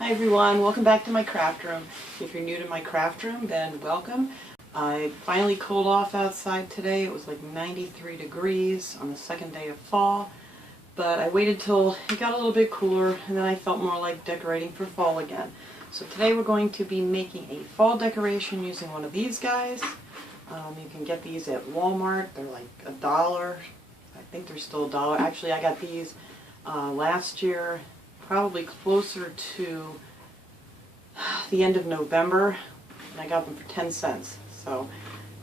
Hi everyone, welcome back to my craft room. If you're new to my craft room, then welcome. I finally cooled off outside today. It was like 93 degrees on the second day of fall, but I waited till it got a little bit cooler and then I felt more like decorating for fall again. So today we're going to be making a fall decoration using one of these guys. You can get these at Walmart. They're like $1. I think they're still $1. Actually, I got these last year, probably closer to the end of November, and I got them for 10 cents. So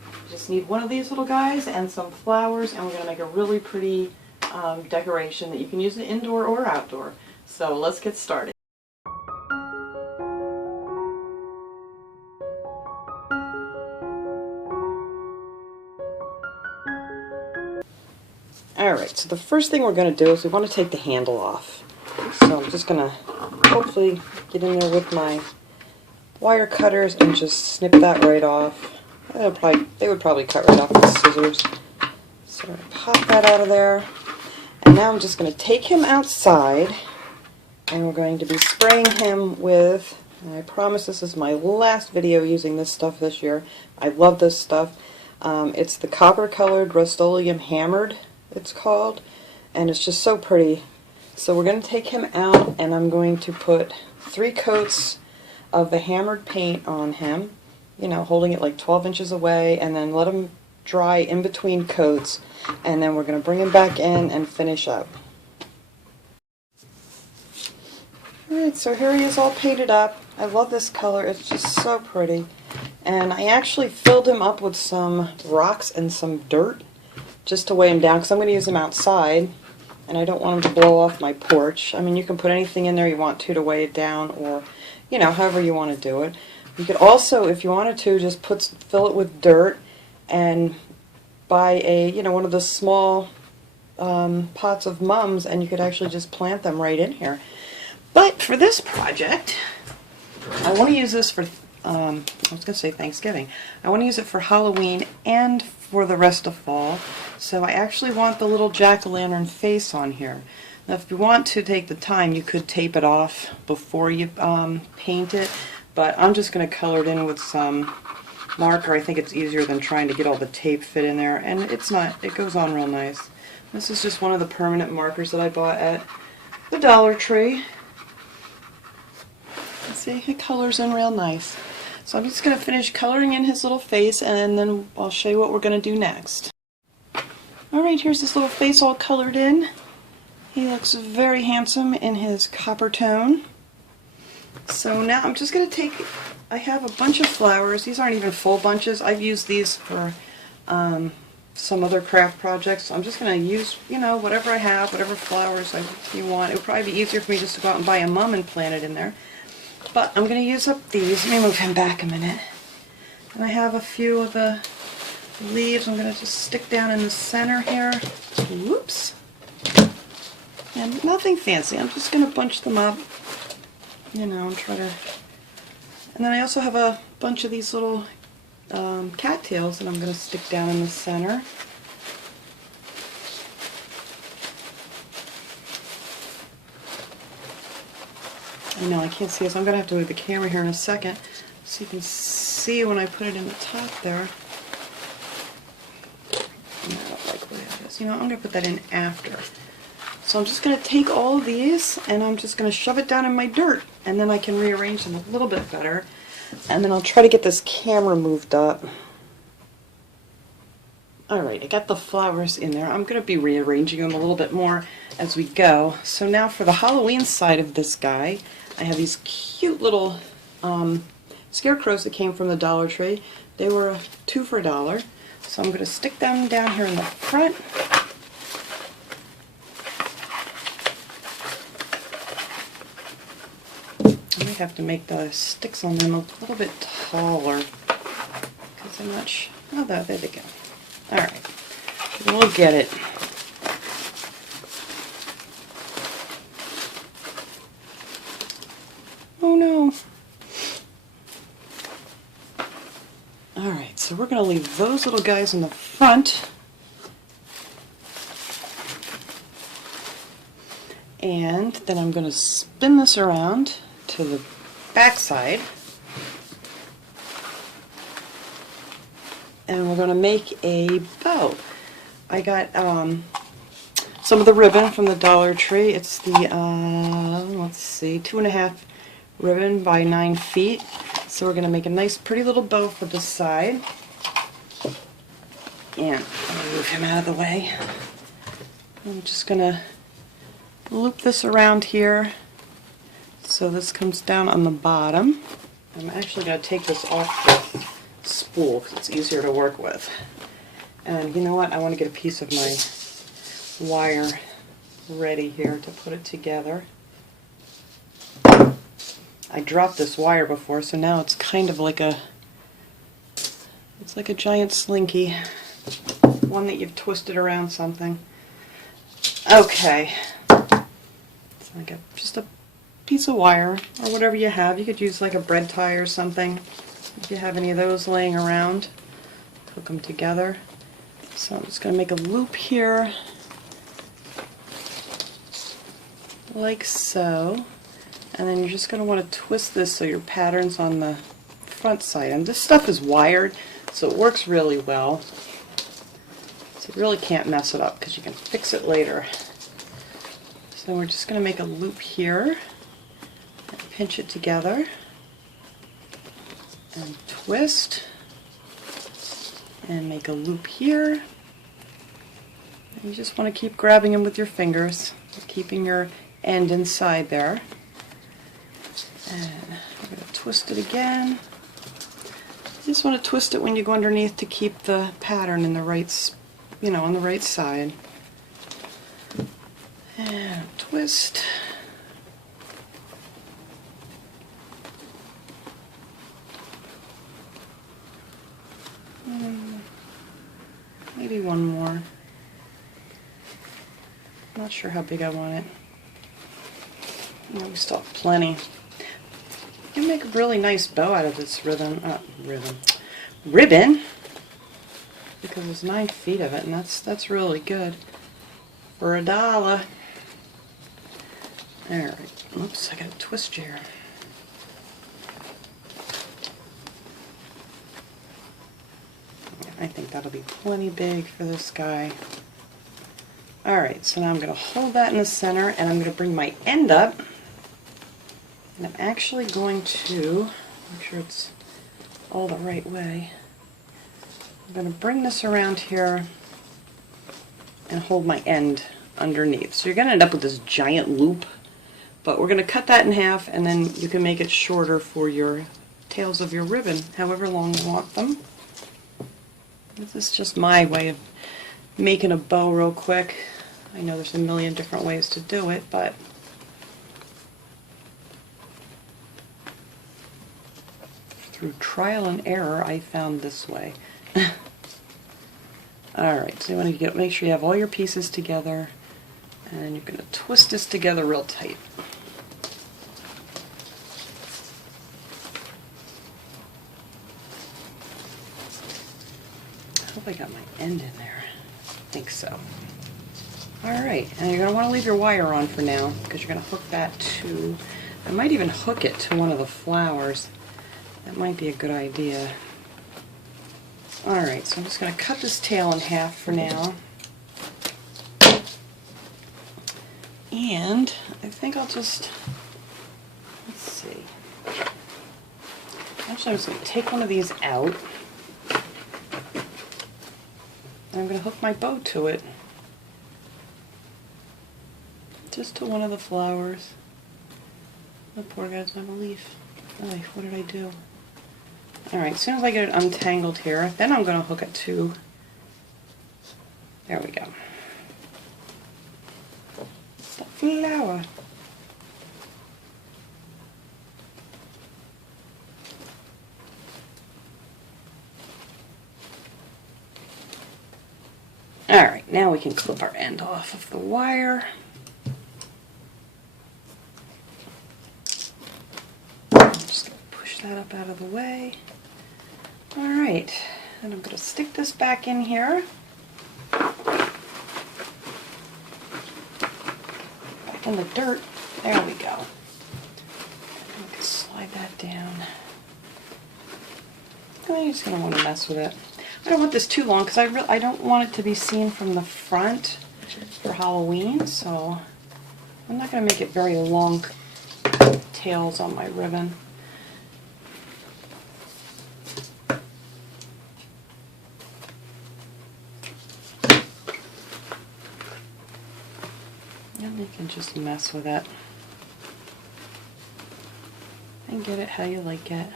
you just need one of these little guys and some flowers, and we're going to make a really pretty decoration that you can use it indoor or outdoor. So let's get started. Alright, so the first thing we're going to do is we want to take the handle off. So I'm just going to hopefully get in there with my wire cutters and just snip that right off. They would probably cut right off with scissors. So pop that out of there. And now I'm just going to take him outside and we're going to be spraying him with, and I promise this is my last video using this stuff this year. I love this stuff. It's the copper colored Rust-Oleum Hammered, it's called, and it's just so pretty. So we're going to take him out and I'm going to put 3 coats of the hammered paint on him, you know, holding it like 12 inches away, and then let him dry in between coats, and then we're going to bring him back in and finish up. Alright, so here he is all painted up. I love this color, it's just so pretty. And I actually filled him up with some rocks and some dirt just to weigh him down, because I'm going to use him outside and I don't want him to blow off my porch. I mean, you can put anything in there you want to weigh it down, or, you know, however you want to do it. You could also, if you wanted to, just fill it with dirt and buy one of the small pots of mums, and you could actually just plant them right in here. But for this project, I want to use this for, I was going to say Thanksgiving. I want to use it for Halloween and for the rest of fall. So I actually want the little jack-o'-lantern face on here. Now if you want to take the time, you could tape it off before you paint it, but I'm just going to color it in with some marker. I think it's easier than trying to get all the tape fit in there, and it's not, it goes on real nice. This is just one of the permanent markers that I bought at the Dollar Tree. See, it colors in real nice. So I'm just going to finish coloring in his little face, and then I'll show you what we're going to do next. Alright, here's this little face all colored in. He looks very handsome in his copper tone. So now I'm just going to take, I have a bunch of flowers. These aren't even full bunches. I've used these for some other craft projects. So I'm just going to use, you know, whatever I have, whatever flowers you want. It would probably be easier for me just to go out and buy a mum and plant it in there. But I'm going to use up these. Let me move him back a minute. And I have a few of the leaves I'm going to just stick down in the center here. Whoops. And nothing fancy. I'm just going to bunch them up, you know, and try to... And then I also have a bunch of these little cattails that I'm going to stick down in the center. I know I can't see this. I'm going to have to move the camera here in a second so you can see when I put it in the top there. I don't like where that is. You know, I'm going to put that in after. So I'm just going to take all of these and I'm just going to shove it down in my dirt, and then I can rearrange them a little bit better. And then I'll try to get this camera moved up. Alright, I got the flowers in there. I'm going to be rearranging them a little bit more as we go. So now for the Halloween side of this guy, I have these cute little scarecrows that came from the Dollar Tree. They were 2 for $1. So I'm going to stick them down here in the front. I might have to make the sticks on them a little bit taller because I'm not sure. Oh, there they go. Alright, we'll get it. Oh no. Alright, so we're going to leave those little guys in the front. And then I'm going to spin this around to the back side. And we're going to make a bow. I got some of the ribbon from the Dollar Tree. It's the, let's see, 2.5 ribbon by 9 feet. So we're going to make a nice pretty little bow for this side. And I'll move him out of the way. I'm just going to loop this around here so this comes down on the bottom. I'm actually going to take this off the spool because it's easier to work with. And you know what? I want to get a piece of my wire ready here to put it together. I dropped this wire before, so now it's kind of like a, it's like a giant slinky, one that you've twisted around something. Okay, it's like just a piece of wire or whatever you have. You could use like a bread tie or something if you have any of those laying around. Hook them together. So I'm just going to make a loop here, like so, and then you're just going to want to twist this so your pattern's on the front side. And this stuff is wired, so it works really well. So you really can't mess it up because you can fix it later. So we're just going to make a loop here, and pinch it together, and twist, and make a loop here. And you just want to keep grabbing them with your fingers, keeping your end inside there. And we're going to twist it again. You just want to twist it when you go underneath to keep the pattern in the right, you know, on the right side. And twist. Maybe one more. Not sure how big I want it. No, we still have plenty. You can make a really nice bow out of this ribbon, because there's 9 feet of it, and that's really good for $1. All right. Oops, I got a twist here. I think that'll be plenty big for this guy. Alright, so now I'm going to hold that in the center, and I'm going to bring my end up, and I'm actually going to make sure it's all the right way. I'm going to bring this around here and hold my end underneath. So you're going to end up with this giant loop, but we're going to cut that in half, and then you can make it shorter for your tails of your ribbon, however long you want them. This is just my way of making a bow real quick. I know there's a million different ways to do it, but through trial and error I found this way. Alright, so you want to make sure you have all your pieces together, and you're going to twist this together real tight. I hope I got my end in there. I think so. Alright, and you're going to want to leave your wire on for now, because you're going to hook that to, I might even hook it to one of the flowers. That might be a good idea. Alright, so I'm just going to cut this tail in half for now. And I think I'll just, let's see. Actually, I'm just going to take one of these out. And I'm going to hook my bow to it. Just to one of the flowers. The poor guy's not a leaf. Oh, what did I do? Alright, as soon as I get it untangled here, then I'm going to hook it to, there we go, the flower. Alright, now we can clip our end off of the wire. I'm just going to push that up out of the way. Alright, and I'm going to stick this back in here. Back in the dirt. There we go. slide that down. I'm just going to want to mess with it. I don't want this too long because I don't want it to be seen from the front for Halloween, so I'm not going to make it very long tails on my ribbon. And you can just mess with it and get it how you like it.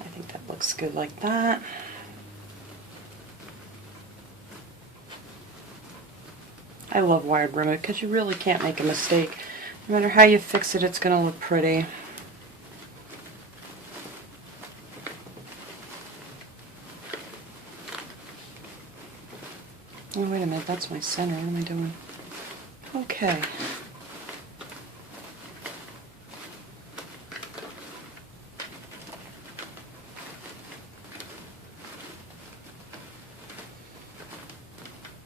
I think that looks good like that. I love wired ribbon because you really can't make a mistake. No matter how you fix it, it's going to look pretty. Oh, wait a minute, that's my center. What am I doing? Okay.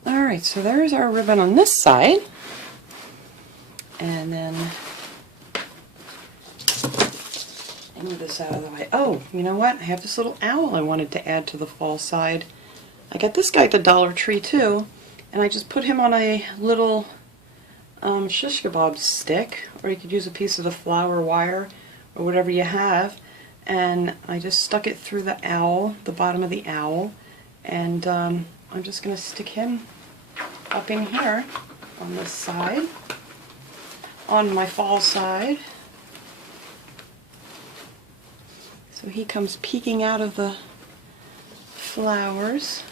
Alright, so there's our ribbon on this side. And then I move this out of the way. Oh, you know what? I have this little owl I wanted to add to the fall side. I got this guy at the Dollar Tree too, and I just put him on a little shish kebab stick, or you could use a piece of the flower wire or whatever you have, and I just stuck it through the owl, the bottom of the owl, and I'm just going to stick him up in here on this side, on my fall side. So he comes peeking out of the flowers.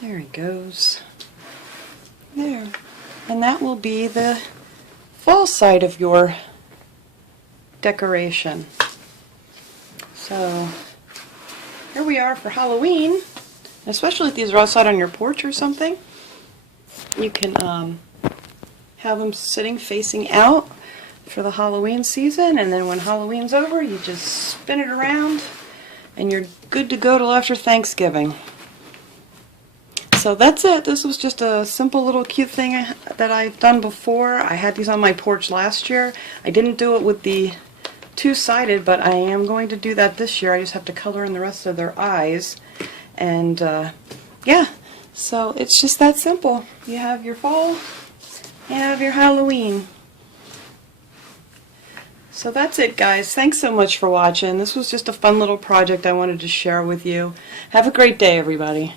There he goes. There. And that will be the fall side of your decoration. So here we are for Halloween. Especially if these are outside on your porch or something. You can have them sitting facing out for the Halloween season, and then when Halloween's over, you just spin it around and you're good to go till after Thanksgiving. So that's it. This was just a simple little cute thing that I've done before. I had these on my porch last year. I didn't do it with the two-sided, but I am going to do that this year. I just have to color in the rest of their eyes. And yeah, so it's just that simple. You have your fall, you have your Halloween. So that's it, guys. Thanks so much for watching. This was just a fun little project I wanted to share with you. Have a great day, everybody.